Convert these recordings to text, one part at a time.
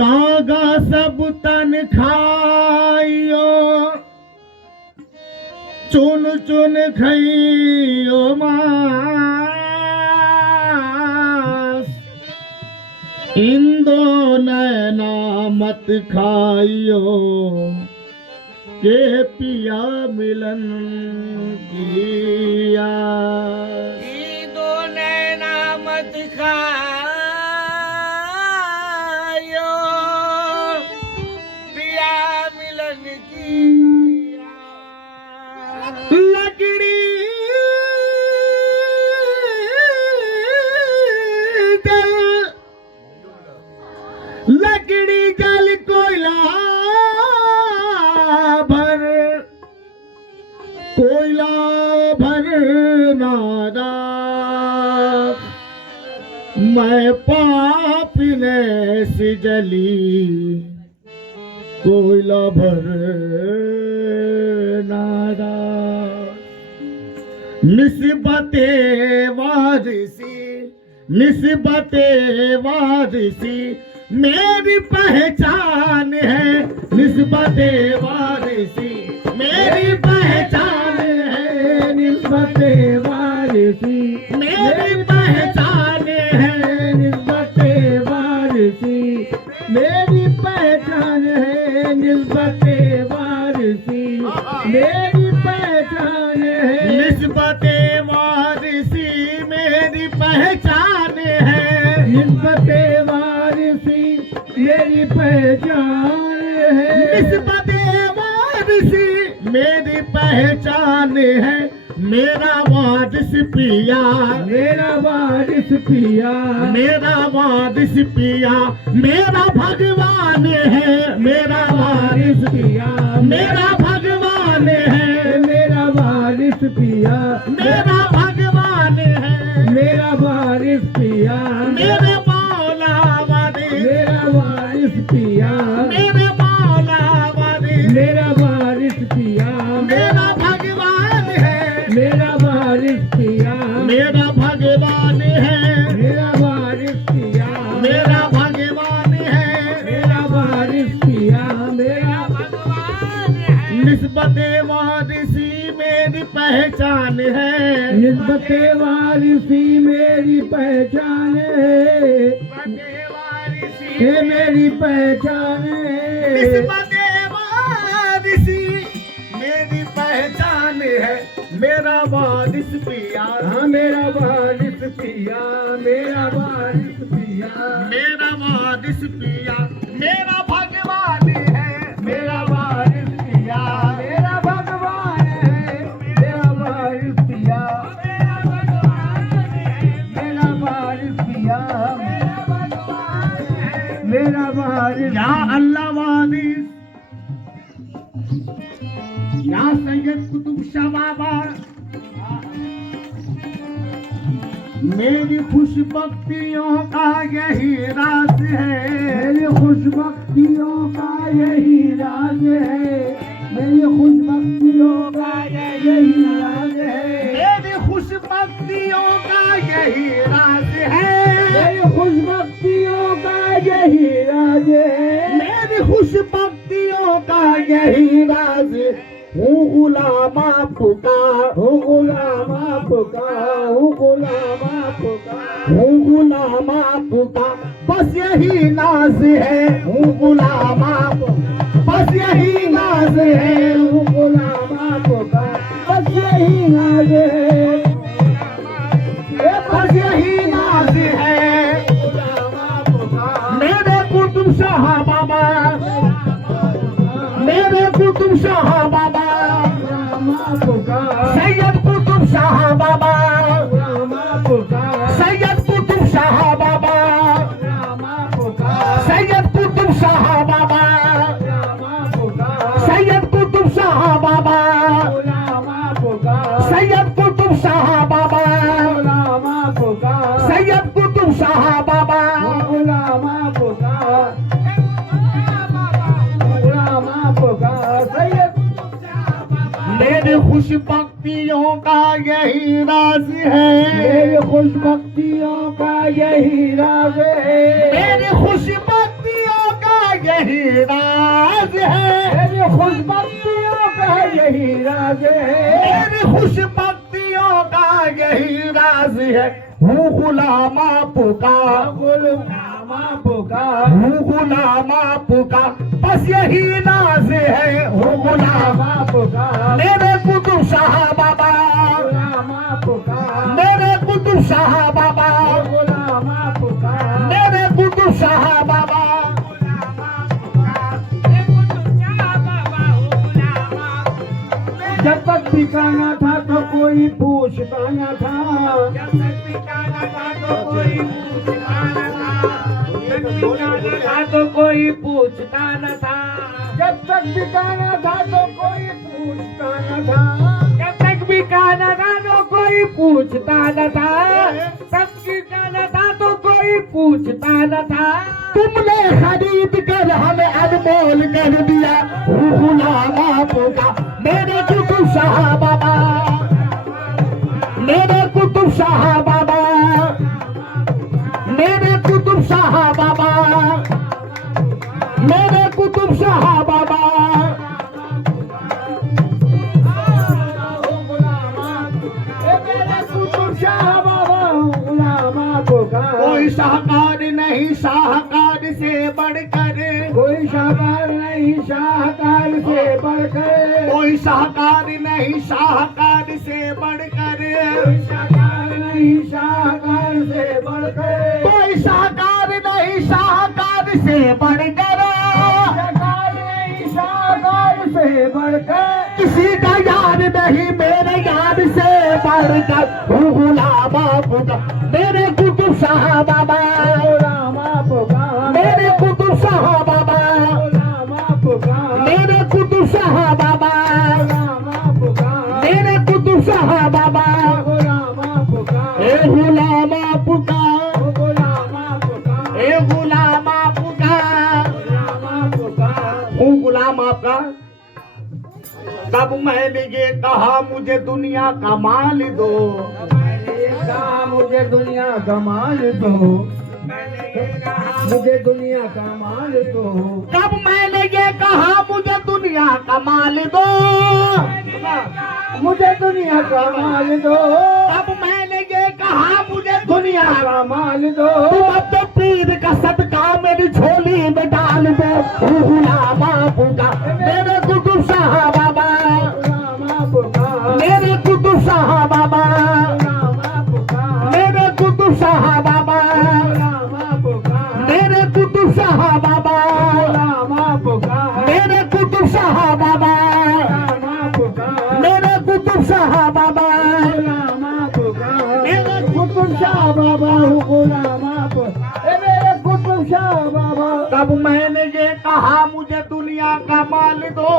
कागा सब तन खाइयो चुन चुन खाइयो मांस इंदो नैना मत खाइयो के पिया मिलन किया दो नैना मत खायो पिया मिलन की लकड़ी जल लकड़ी जल कोयला भर नादा मैं पापी ने सी जली कोयला भर नादा निस्बते वारिसी मेरी पहचान है निस्बते वारिसी मेरी पहचान है निस्बते वारिसी मेरी पहचान है निस्बते वारिसी मेरी पहचान है निस्बते वारिसी मेरी पहचान है निस्बते वारिसी मेरी पहचान है निस्बते वारिसी मेरी पहचान है निस्बते वारिसी मेरी पहचान है मेरा वारिस पिया मेरा वारिस पिया मेरा वारिस पिया मेरा भगवान है मेरा वारिस पिया मेरा भगवान है मेरा वारिस पिया मेरा भगवान है मेरा वारिस पिया मेरे मौला वारिस मेरा वारिस पिया मेरे मौला वारिस मेरा वारिस पिया मेरा भगवान है मेरा वारिस पिया मेरा भगवान है मेरा वारिस पिया मेरा भगवान है मेरा वारिस पिया मेरा भगवान है निस्बते वारिसी मेरी पहचान है निस्बते वारिसी मेरी पहचान है मेरी पहचान है निस्बते वारिसी मेरी पहचान है मेरा वारिस पिया हाँ मेरा वारिस पिया मेरा वारिस पिया मेरा वारिस पिया मेरा भगवान है मेरा वारिस पिया मेरा भगवान है मेरा वारिस पिया मेरा भगवान है मेरा वारिस पिया मेरा भगवान है मेरा वारिस या अल्लाह वारिस या सैयद कुतुब शाह बाबा मेरी खुशबख्तियों का यही राज है मेरी खुशबख्तियों का यही राज है मेरी खुशबख्तियों का यही राज है मेरी खुशबख्तियों का यही राज है मेरी खुशबख्तियों का यही राज है मेरी खुशबख्तियों का यही राज हूँ गुलाम आपका हूँ गुलाम आपका हूँ गुलाम आपका हूँ गुलाम आपका बस यही नाज है हूँ गुलाम आपका बस यही नाज है हूँ गुलाम आपका बस यही नाज है बस यही नाज है मेरे कुतुब शाह बाबा मेरे कुतुब शाह बाबा सैयद कुतुब शाह बाबा सैयद कुतुब शाह बाबा सैयद कुतुब शाह बाबा सैयद कुतुब शाह बाबा सैयद कुतुब शाह बाबा सैयद कुतुब शाह बाबा मेरी खुशबख्तियों का यही राज है मेरी खुशबख्तियों का यही राज है मेरी खुशबख्तियों का यही राज है, मेरी खुशबख्तियों का यही राज है, मेरी खुशबख्तियों का यही राज है। हूँ गुलाम आपका, गुलाम आपका, हूँ गुलाम आपका, बस यही नाज है। हूँ गुलाम आपका, मेरे कुतुब शाह बाबा, गुलाम आपका, मेरे कुतुब शाह बाबा, गुलाम आपका, मेरे कुतुब शाह बाबा, गुलाम आपका, मेरे कुतुब शाह बाबा, गुलाम आपका। जब तक ठिकाना था तो कोई पूछता न था, जब तक ठिकाना था तो कोई पूछता न था, जब तक ठिकाना था तो कोई पूछता न था, जब तक ठिकाना था तो कोई पूछता न था, जब तक ठिकाना था तो कोई पूछता न था, तब ठिकाना था तो कोई पूछता न था। तुमने खरीद कर हमें अनमोल कर दिया। गुलाम आपका, मेरे कुतुब शाह बाबा, मेरे कुतुब शाह बाबा, मेरे कुतुब शाह बाबा, मेरे कुतुब शाह बाबा, मेरे कुतुब शाह बाबा, गुलाम आपका। कोई शाहकार नहीं शाहकार से बढ़कर, कोई शाहकार नहीं शाहकार से बढ़कर, कोई शाहकार नहीं शाहकार से बढ़कर, कोई शाहकार नहीं शाहकार से बढ़कर, कोई शाहकार नहीं शाहकार से बढ़कर, शाहकार नहीं शाहकार से बढ़कर, किसी का यार नहीं मेरे यार से बढ़कर। गुलाम आपका, मेरे कुतुब शाह बाबा, गुलाम आपका, मेरे कुतुब शाह बाबा, गुलाम आपका, मेरे कुतुब शाह बाबा, गुलाम आपका, मेरे कुतुब शाह बाबा, गुलाम आपका। ए गुलाम आपका, गुलाम आपका, ए गुलाम आपका, गुलाम आपका, हूँ गुलाम आपका। तब मैंने ये कहा मुझे दुनिया का माल दो, कहा मुझे दुनिया का माल दो, मुझे दुनिया का माल दो। कब मैंने ये कहा मुझे दुनिया का माल दो, मुझे दुनिया का माल दो। कब मैंने ये कहा मुझे दुनिया का माल दो। तुम अपने पीर का सदका मेरी झोली में डाल दो। गुलाम आपका, मेरे कुतुब शाह बाबा, गुलाम आपका, मेरे कुतुब शाह बाबा, गुलाम आपका, मेरे कुतुब शाह बाबा, गुलाम आपका, मेरे कुतुब शाह बाबा, गुलाम आपका, मेरे कुतुब शाह बाबा, गुलाम आपका, मेरे कुतुब शाह बाबा, गुलाम आपका, मेरे कुतुब शाह बाबा, गुलाम आपका, मेरे कुतुब शाह बाबा। तब मैंने ये कहा मुझे दुनिया का माल दो,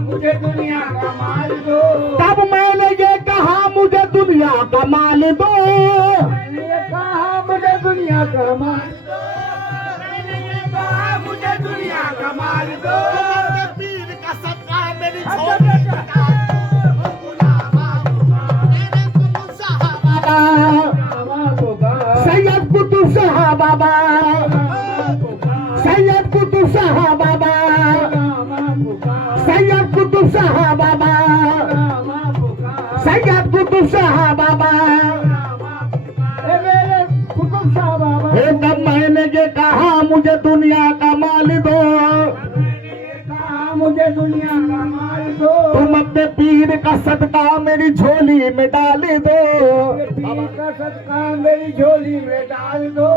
मुझे दुनिया का माल दो। तब मैंने ये कहा मुझे दुनिया का माल दो, मैंने ये कहा मुझे दुनिया का माल दो, मैंने ये कहा मुझे दुनिया का माल दो। पीर का सदका मेरी झोली में डाल दो। गुलाम आपका, मेरे कुतुब शाह बाबा, गुलाम आपका, सैयद कुतुब शाह बाबा, सैयद कुतुब शाह बाबा, सैयद कुतुब शाह बाबा, सैयद कुतुब शाह बाबा, मेरे कुतुब शाह बाबा। तब मैंने ये कहा मुझे दुनिया का माल दो, मुझे दुनिया का माल दो। तुम अपने पीर का सदका मेरी झोली में डाल दो, पीर का सदका मेरी झोली में डाल दो,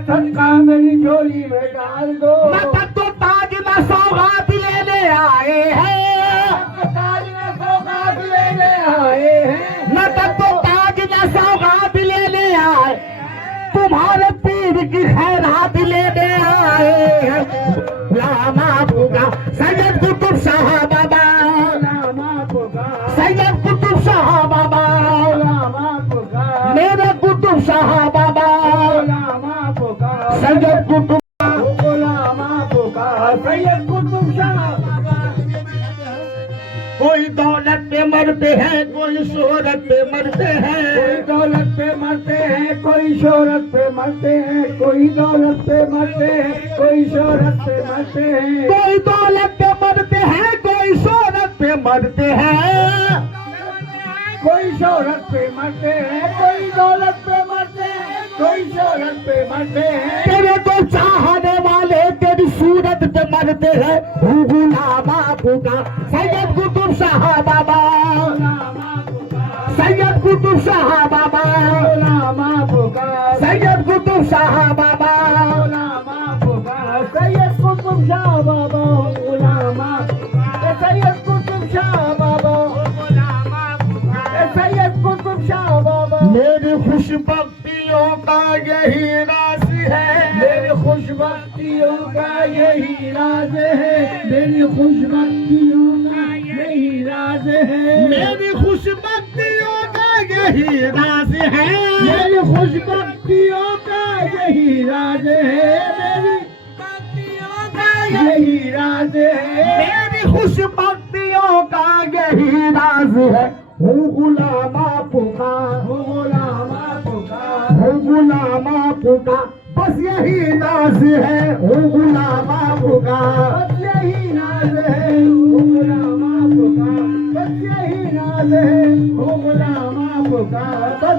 सदका मेरी झोली में डाल दो। न तो ताज न सौगात लेने आए हैं, ताज न सौगात लेने आए हैं, न तो ताज न सौगात लेने आए, तुम्हारे पीर की खैरात लेने आए हैं। गुलाम आपका, सैयद कुतुब शाह बाबा, गुलाम आपका, सैयद कुतुब शाह बाबा, गुलाम आपका, मेरे कुतुब शाह बाबा, गुलाम आपका, सैयद कुतुब, गुलाम आपका, सैयद कुतुब शाह बाबा। कोई दौलत पे मरते हैं, कोई शोहरत पे मरते हैं, कोई दौलत पे मरते हैं, कोई शोहरत पे मरते हैं, कोई दौलत पे मरते हैं, कोई शोहरत पे मरते हैं, कोई दौलत पे मरते हैं, कोई शोहरत पे मरते हैं, कोई शोहरत पे मरते हैं, कोई दौलत पे मरते हैं, कोई शोहरत पे मरते हैं। तेरे को चाहने वाले तेरी सूरत पे मरते हैं। गुलाम आपू का सैयद कुतुब शाह बाबा, सैयद कुतुब शाह बाबा, गुलाम आपू का सैयद कुतुब शाह बाबा, गुलाम आपू का सैयद कुतुब शाह बाबा, गुलाम आपू का सैयद कुतुब शाह बाबा, सैयद कुतुब शाह बाबा। मेरी खुशबख्तियों का यही राज है, मेरी खुशबख्तियों का यही राज है, मेरी खुशबख्तियों का यही राज है, मेरी खुशबख्तियों का यही राज है, मेरी खुशबख्तियों का यही राज है, मेरी बख्तियों का यही राज है, मेरी खुशबख्तियों का यही राज है। हूँ गुलाम आपू का, हूँ गुलाम आपू का, हूँ गुलाम आपू का, बस यही नाज है। हूँ गुलाम आपू का, बस यही नाज है। हूँ गुलाम आपू का, बस यही नाज है। हूँ गुलाम आपू का, बस